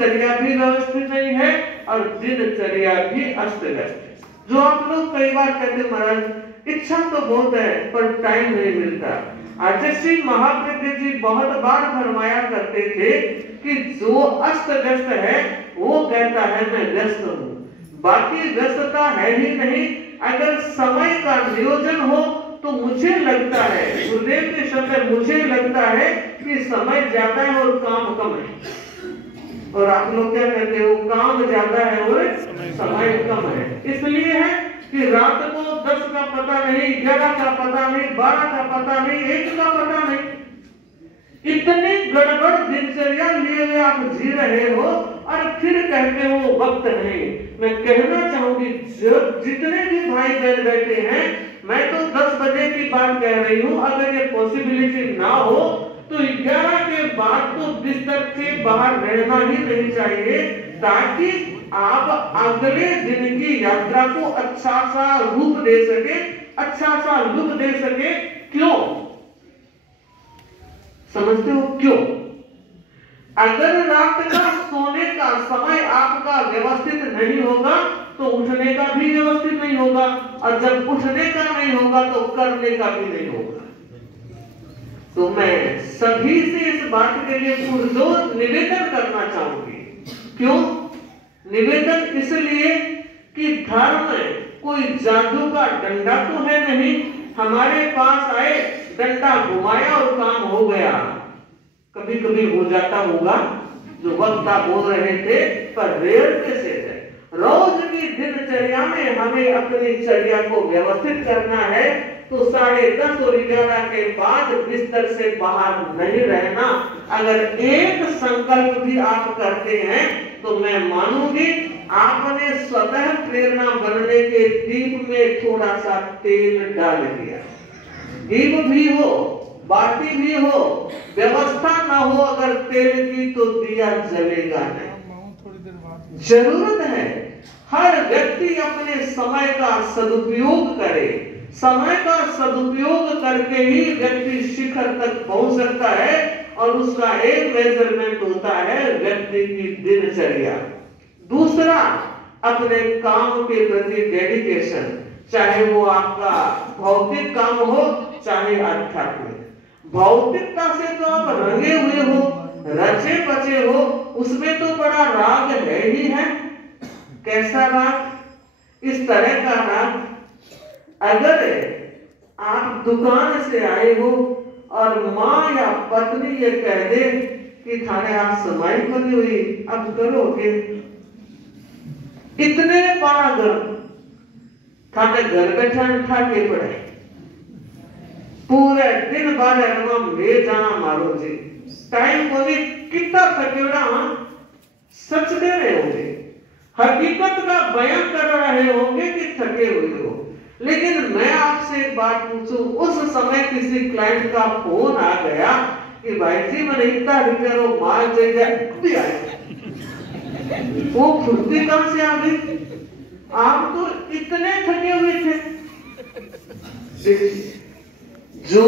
दिनचर्या भी व्यवस्थित नहीं है और दिनचर्या भी अस्त व्यस्त है। जो आप लोग कई बार कहते महाराज इच्छा तो बहुत है पर टाइम नहीं मिलता। आचार्य श्री महाप्रज्ञ जी बहुत बार फरमाया करते थे कि जो अस्त व्यस्त है वो कहता है मैं व्यस्त हूँ, बाकी व्यस्तता है ही नहीं। अगर समय का नियोजन हो तो मुझे लगता है, गुरुदेव के शब्द मुझे लगता है कि समय ज्यादा है और काम कम है। और आप लोग क्या कहते हो, काम ज्यादा है और समय कम है। इसलिए है कि रात को 10 का पता नहीं, 11 का पता नहीं, 12 का पता नहीं, 1 का पता नहीं। इतनी गड़बड़ दिनचर्या लिए हुए आप जी रहे हो और फिर कहते हो वक्त नहीं। मैं कहना चाहूंगी जितने भी भाई बहन बैठे हैं, मैं तो 10 बजे की बात कह रही हूँ। अगर ये पॉसिबिलिटी ना हो तो 11 के बाद तो बिस्तर से बाहर रहना ही नहीं चाहिए, ताकि आप अगले दिन की यात्रा को अच्छा सा रूप दे सके, अच्छा सा लुक दे सके। क्यों समझते हो? क्यों? अगर रात का सोने का समय आपका व्यवस्थित नहीं होगा तो उठने का भी व्यवस्थित नहीं होगा, और जब उठने का नहीं होगा तो करने का भी नहीं होगा। तो मैं सभी से इस बात के लिए पुरजोर निवेदन करना चाहूंगी। क्यों निवेदन? इसलिए कि धर्म कोई जादू का डंडा तो है नहीं, हमारे पास आए, डंडा घुमाया और काम हो गया। कभी कभी हो जाता होगा जो वक्त आप बोल रहे थे, पर रेयर केसेस है। रोज की दिनचर्या में हमें अपनी चर्या को व्यवस्थित करना है, तो 10:30 और 11 के बाद बिस्तर से बाहर नहीं रहना। अगर एक संकल्प भी आप करते हैं तो मैं मानूंगी आपने स्वतः प्रेरणा बनने के दीप में थोड़ा सा तेल डाल दिया। दीप भी हो, बाती भी हो, व्यवस्था ना हो अगर तेल की तो दिया जलेगा नहीं। जरूरत है हर व्यक्ति अपने समय का सदुपयोग करे। समय का सदुपयोग करके ही व्यक्ति शिखर तक पहुंच सकता है, और उसका एक मेजरमेंट होता है व्यक्ति की दिनचर्या। दूसरा, अपने काम के प्रति डेडिकेशन, चाहे वो आपका भौतिक काम हो चाहे आध्यात्मिक। भौतिकता से तो आप रंगे हुए हो, रचे बचे हो, उसमें तो बड़ा राग है ही है। कैसा राग? इस तरह का राग, अगर आप दुकान से आए हो और माँ या पत्नी ये कह दे कि थाने आज समाई बनी हुई, अब करोगे? इतने बड़ा घर थाने घर बैठा उठा के पड़े, पूरे दिन भर ले जाना मारो जी, टाइम को भी कितना थकेड़ा। सच दे रहे होंगे, हकीकत का बयान कर रहे होंगे कि थके हुए हो। लेकिन मैं आपसे एक बात पूछूं, उस समय किसी क्लाइंट का फोन आ गया कि भाई जी मैंने इतना रिपेयर हो माल भी आए, वो फुर्ती कहां से आ गई? आप तो इतने थके हुए थे। जो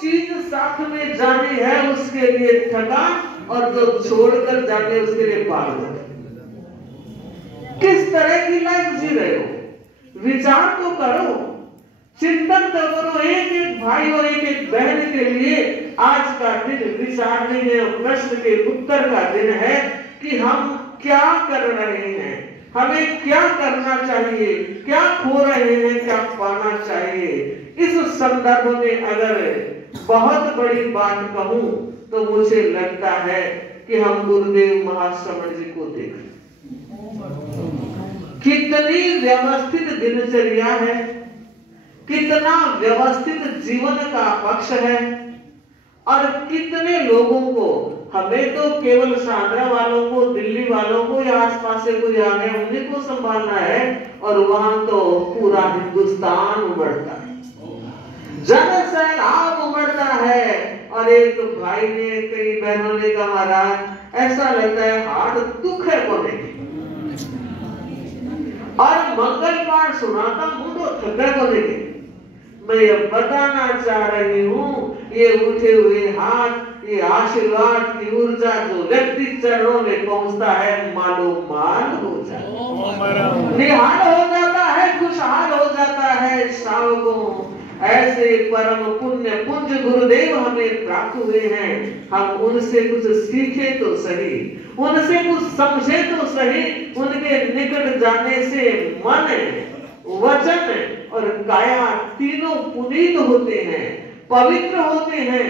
चीज साथ में जानी है उसके लिए थकान, और जो छोड़कर जाने उसके लिए पागल। किस तरह की लाइफ जी रहे हो? विचार तो करो, चिंतन तो करो। एक एक भाई और एक एक बहन के लिए आज का दिन विचारने में प्रश्न के उत्तर का दिन है कि हम क्या कर रहे हैं, हमें क्या करना चाहिए, क्या खो रहे हैं, क्या पाना चाहिए। इस संदर्भ में अगर बहुत बड़ी बात कहूं तो मुझे लगता है कि हम गुरुदेव महाश्रमण जी को देखें। कितनी व्यवस्थित दिनचर्या है, कितना व्यवस्थित जीवन का पक्ष है, और कितने लोगों को, हमें तो केवल सांद्रा वालों को, दिल्ली वालों को या आसपास से कोई आ गए उन्हीं को संभालना है, और वहां तो पूरा हिंदुस्तान उमड़ता है, जनसैलाब उमड़ता है। और एक भाई ने, कई बहनों ने कहा महाराज ऐसा लगता है हाथ दुख है कोने, और मंगल पाठ सुनाता मुझे थका कोने के। मैं ये बताना चाह रही हूँ, ये उठे हुए हाथ, ये आशीर्वाद की ऊर्जा जो व्यक्ति चरणों में पहुंचता है मालोमाल हो जाता है, निहाल हो जाता है, खुशहाल हो जाता है। श्रावकों, ऐसे परम पुण्य पुंज गुरुदेव हमें प्राप्त हुए हैं, हम उनसे कुछ सीखे तो सही, उनसे कुछ समझे तो सही। उनके निकट जाने से मन, वचन और काया तीनों पुनीत होते हैं, पवित्र होते हैं।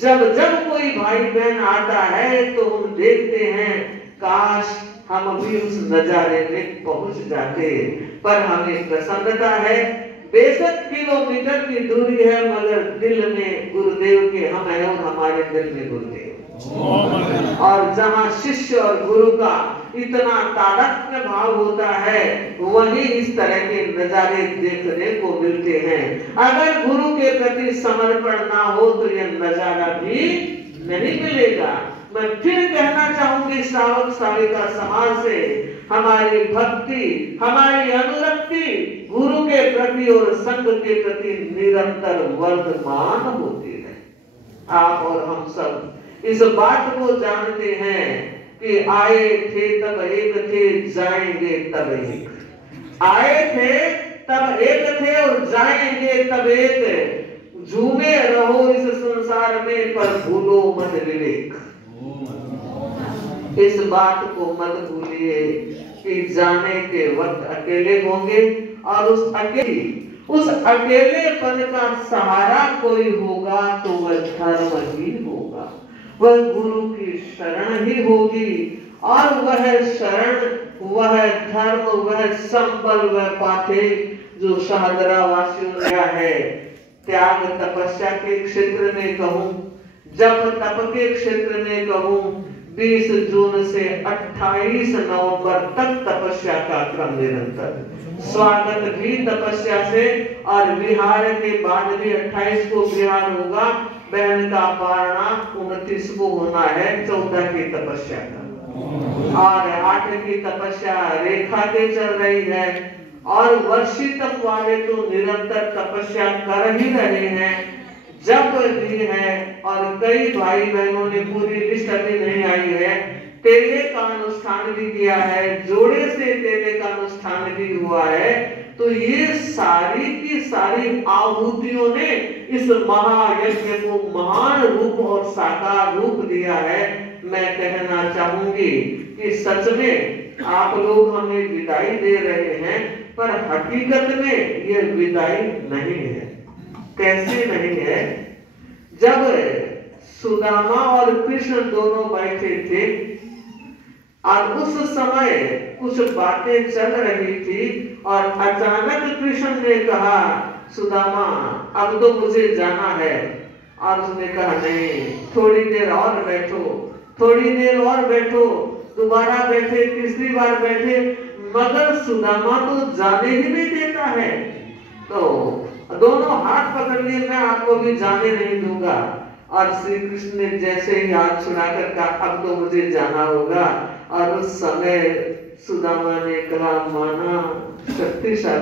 जब जब कोई भाई बहन आता है तो हम देखते हैं काश हम भी उस नजारे में पहुंच जाते, पर हमें प्रसन्नता है। बेशक किलोमीटर की दूरी है, मगर दिल में गुरुदेव के हम हैं और हमारे दिल में गुरुदेव। और जहाँ शिष्य और गुरु का इतना तादात्म्य भाव होता है, वहीं इस तरह के नजारे देखने को मिलते हैं। अगर गुरु के प्रति समर्पण ना हो तो यह नजारा भी नहीं मिलेगा। मैं फिर कहना चाहूंगी श्रावक सारिका समाज से, हमारी भक्ति, हमारी अनुरक्ति गुरु के प्रति और संघ के प्रति निरंतर वर्धमान होती है। आप और हम सब इस बात को जानते हैं कि आए थे तब एक थे, जाएंगे तब एक। आए थे तब एक थे और जाएंगे तब एक। झूमे रहो इस संसार में पर भूलो मत विवेक। इस बात को मत भूलिए कि जाने के वक्त अकेले होंगे और उस अकेलेपन का सहारा कोई होगा तो वह धर्म ही होगा, वह गुरु की शरण ही होगी। और वह शरण, वह धर्म, वह संबल, वह पाथे जो शाहदरा वासियों ने किया है। त्याग तपस्या के क्षेत्र में कहूं, जप तप के क्षेत्र में कहूं, 20 जून से 28 नवंबर तक तपस्या का क्रम निरंतर। स्वागत भी तपस्या से, और बिहार के बाद भी 28 को बिहार होगा। बहन का पारणा 29 को होना है, 14 की तपस्या का, और 8 की तपस्या रेखा के चल रही है। और वर्षी तक वाले तो निरंतर तपस्या कर ही रहे हैं, जप भी है। और कई भाई बहनों ने, पूरी लिस्ट अभी नहीं आई है, तेले का अनुष्ठान भी किया है, जोड़े से तेले का अनुष्ठान भी हुआ है। तो ये सारी की सारी आहुतियों ने इस महायज्ञ को महान रूप और साकार रूप दिया है। मैं कहना चाहूंगी कि सच में आप लोग हमें विदाई दे रहे हैं, पर हकीकत में ये विदाई नहीं है। कैसे नहीं है? जब सुदामा और कृष्ण दोनों बैठे थे और उस समय कुछ बातें चल रही थी, और अचानक कृष्ण ने कहा, सुदामा अब तो मुझे जाना है। और उसने कहा नहीं, थोड़ी देर और बैठो, थोड़ी देर और बैठो। दोबारा बैठे, तीसरी बार बैठे, मगर सुदामा तो जाने ही नहीं देता है। तो दोनों हाथ पकड़ लिए, मैं आपको भी जाने नहीं दूंगा। और श्री कृष्ण ने जैसे ही हाथ छुड़ाकर कहा, अब तो मुझे जाना होगा। और उस समय सुदामा ने कहा, माना शक्तिशाली